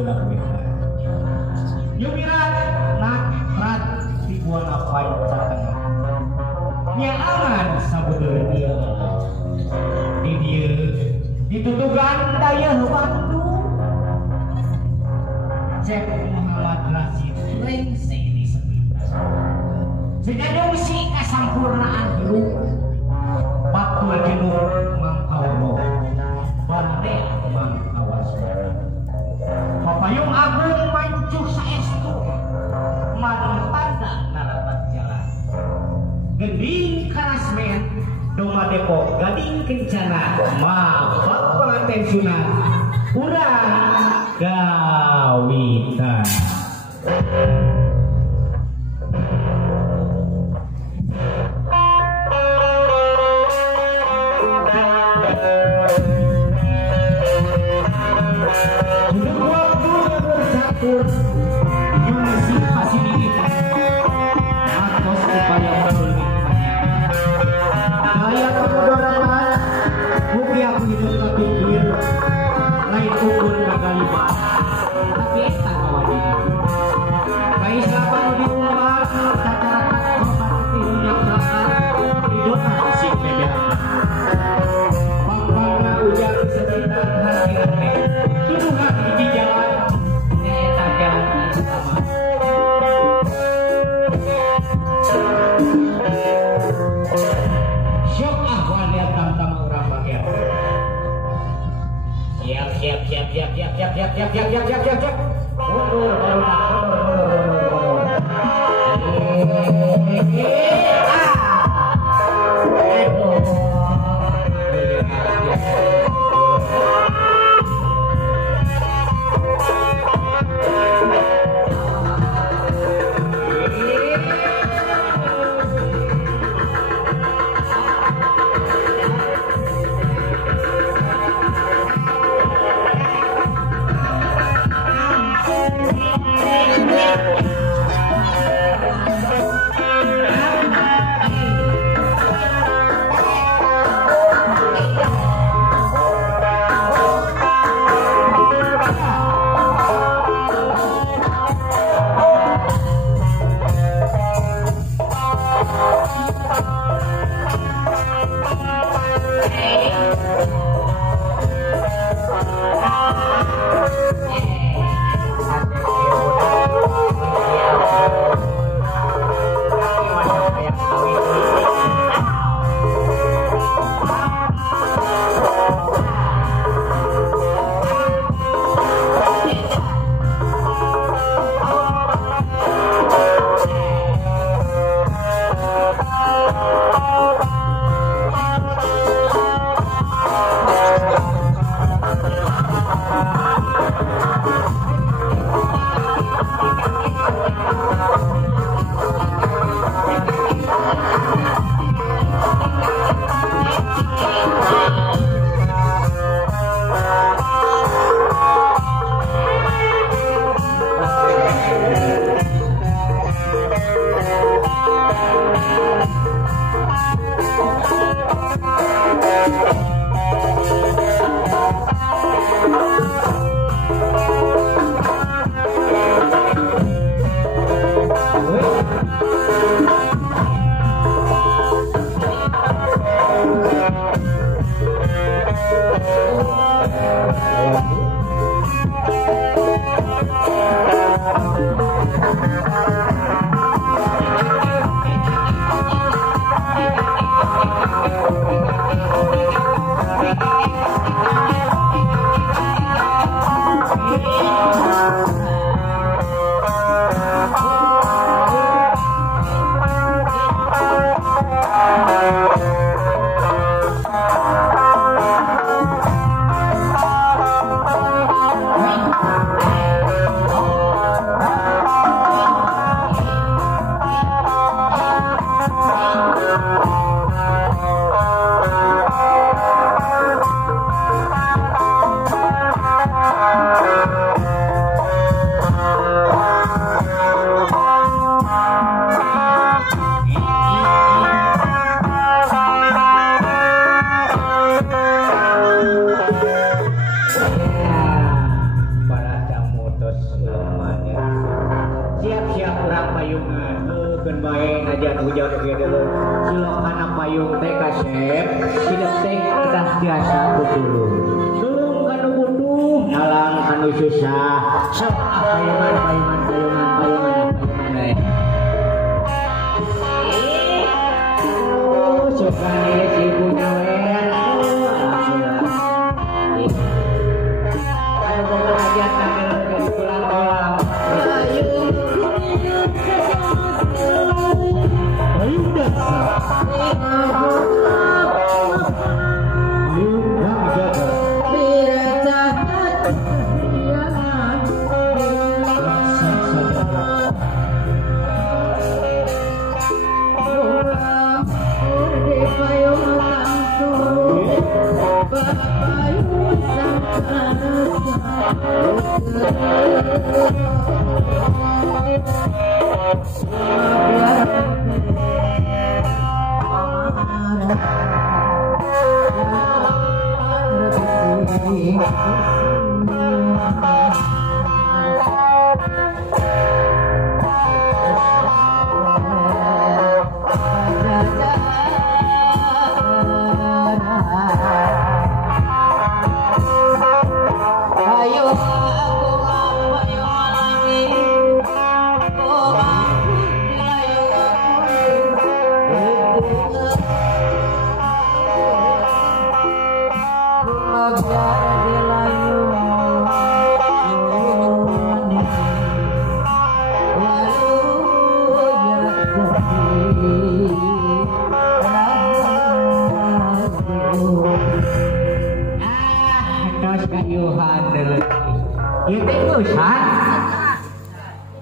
gerak beda. Yumiran nak rat tibuan apa tengah. Nya aman sabeudeureun ieu. Di dieu ditutugan daya waktu. Cek Muhammad Rashid Lengseng di sepintas. Sedang si kasampurnaan dulu. Bakul jenuh Mang Allah. Bande Mang Awas. Papayung agung mancuh saestu. Manpanda narapat jalan. Gending karasmen Doma Depok Gading Kencana maafak pengantin sunat urang gawitan. Untuk waktu bercampur Yunisi masih diikat Atos upaya menolong Saya pengudarakan Mugi aku hidup terpikir lain ukur kegaliban tapi tak kawanin baik siapa di rumah cacarakan obat tindak belakang hidupnya isik bebek bang-bangna ujar sekitar hati-hati tuduhan di jalan nyata jalan utama syok ahwal lihat tam-tam orang bahagia siap mundur bukan baik aja hujan ke dulu cilok kana payung teh kasep tidak teh kedah biasa betul belum kanu butuh nalang kanu susah sok payungan sok kali si punya wer ayo boga hajat sambil dari pulang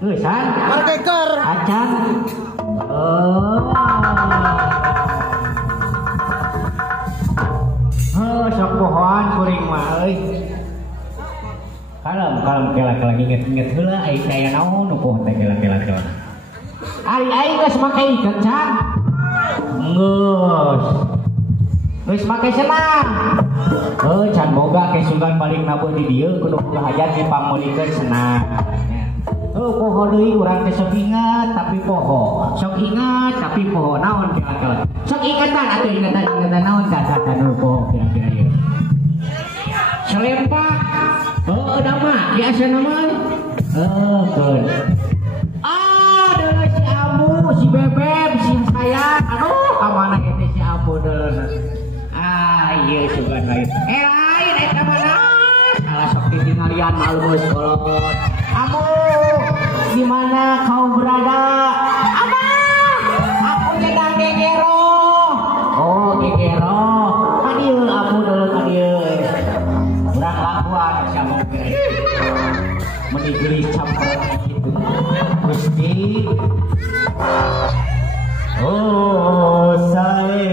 Usan Merdekar acan sok pohon kuring mah euy kalem kela inget heula ai kaya naon nu pohon teh kela ai geus make iket can geus make senang can boga ke sugan balik nabeun di dieu kudu boga hajat di pamulikeun senang. Poho deui urang teh sok ingat tapi poho. Sok ingat tapi poho naon kira-kira. Sok ingatan atuh ingatan naon dadakan poho kira-kira ieu. Selempak. Da mah biasa nama. Keun. Deuleu si Abu, si Bebeb, si sayang. Aduh, ka mana eta si Abu deuleu. Ieu sugan lain. Lain eta mana? Salah sok ditingalian malbos kolot. Abu, di mana kau berada? Abah, aku sedang gegero. Oh, gegero. Kadieu Abu dulu kadieu. Urang lakuan siapa menigeri campur gitu. Gusti. Oh, saya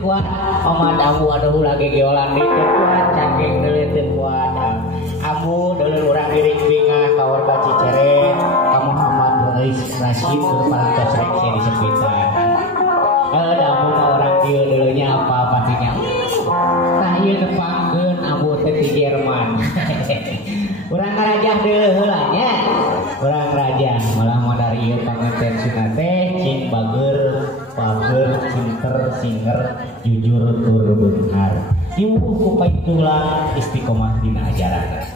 kuat pamadamu aduh lagi geolan di kuat cangking deuleu kuat amu deuleu urang diri bingah kawar ka Cicere ka Muhammad Rashid parantos rek disepitan amu mah orang dieu deuleunya apa pastinya aja malah modal ieu panganten sunate cing bager cinter singer jujur tur beunghar diukuh ku paitulah istiqomah dina ajaran.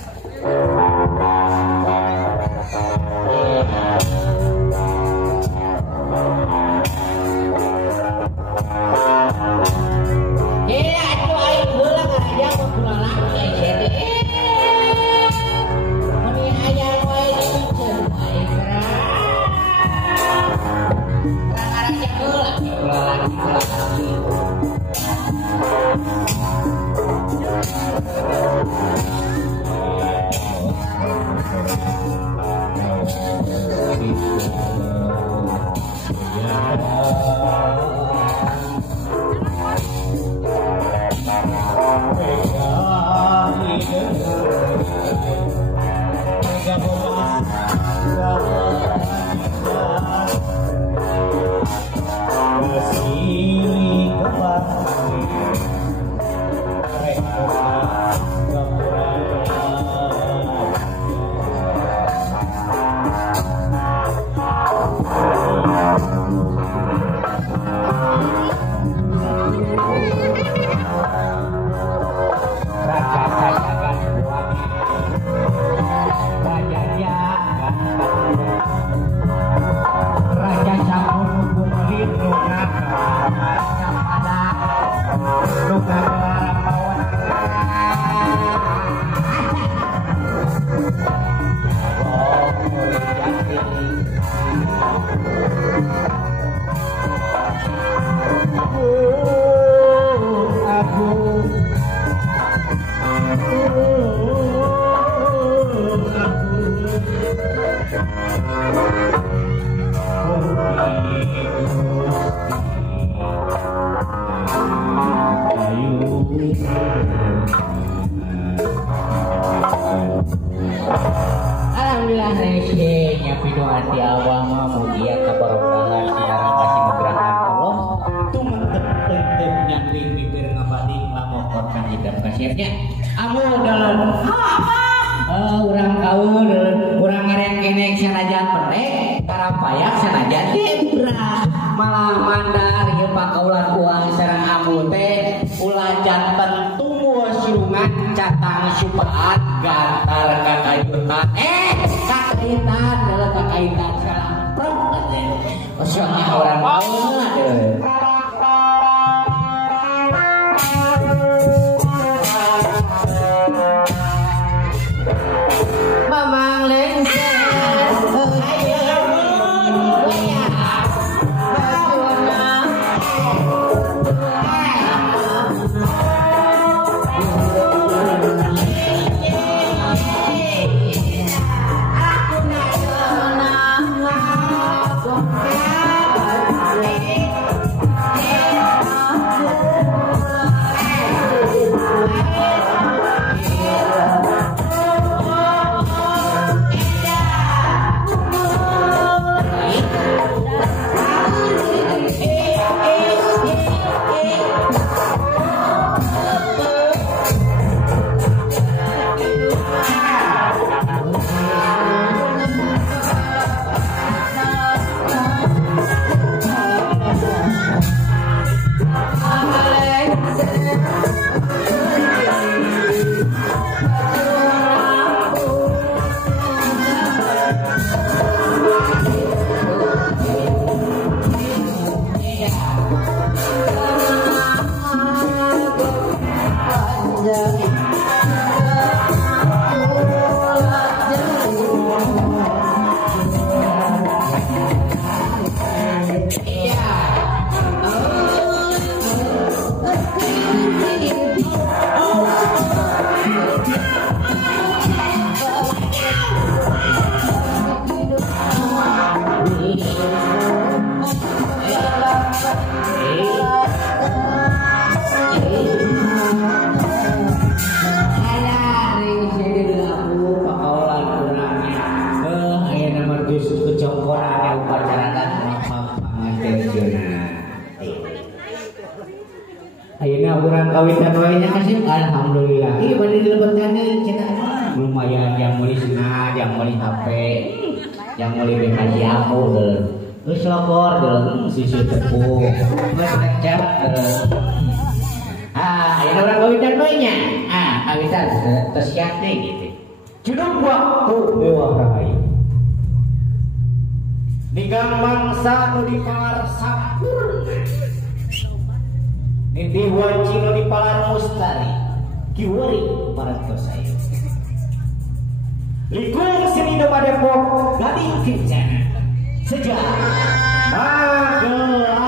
Alhamdulillah resenya pido hati awam mugia kabarokahan siaran kasih nugrahan Allah tumentep-tentep nyanding bibir ngabadi nglamokorkan hidup kasirnya amu dalam urang kaul urang ngereng keneng sanajan pendek karapayak sanajan debra malah mandar ieu pakaulan uang sareng amu teh ulah janten tunggu silungan catang supaat gantar kakayutan kakaitan dalam kakaitan salah prok soalnya orang banget mamang lengser ayeuna urang kawitan wae nya kasih alhamdulillah. Ieu bade dilebetanna cenah lumayan jang meuli senah, jang meuli HP. yang mulai haji aku geus lokor susu tepung geus lecet aya urang gawitan we nya gawitan teu siap teh gitu judul waktu dewa rahayu ninggang mangsa nu dipalar sampurna niti wanci nu dipalar mustari kiwari parantos saya likung seni do Depok gading kencana sejak magelang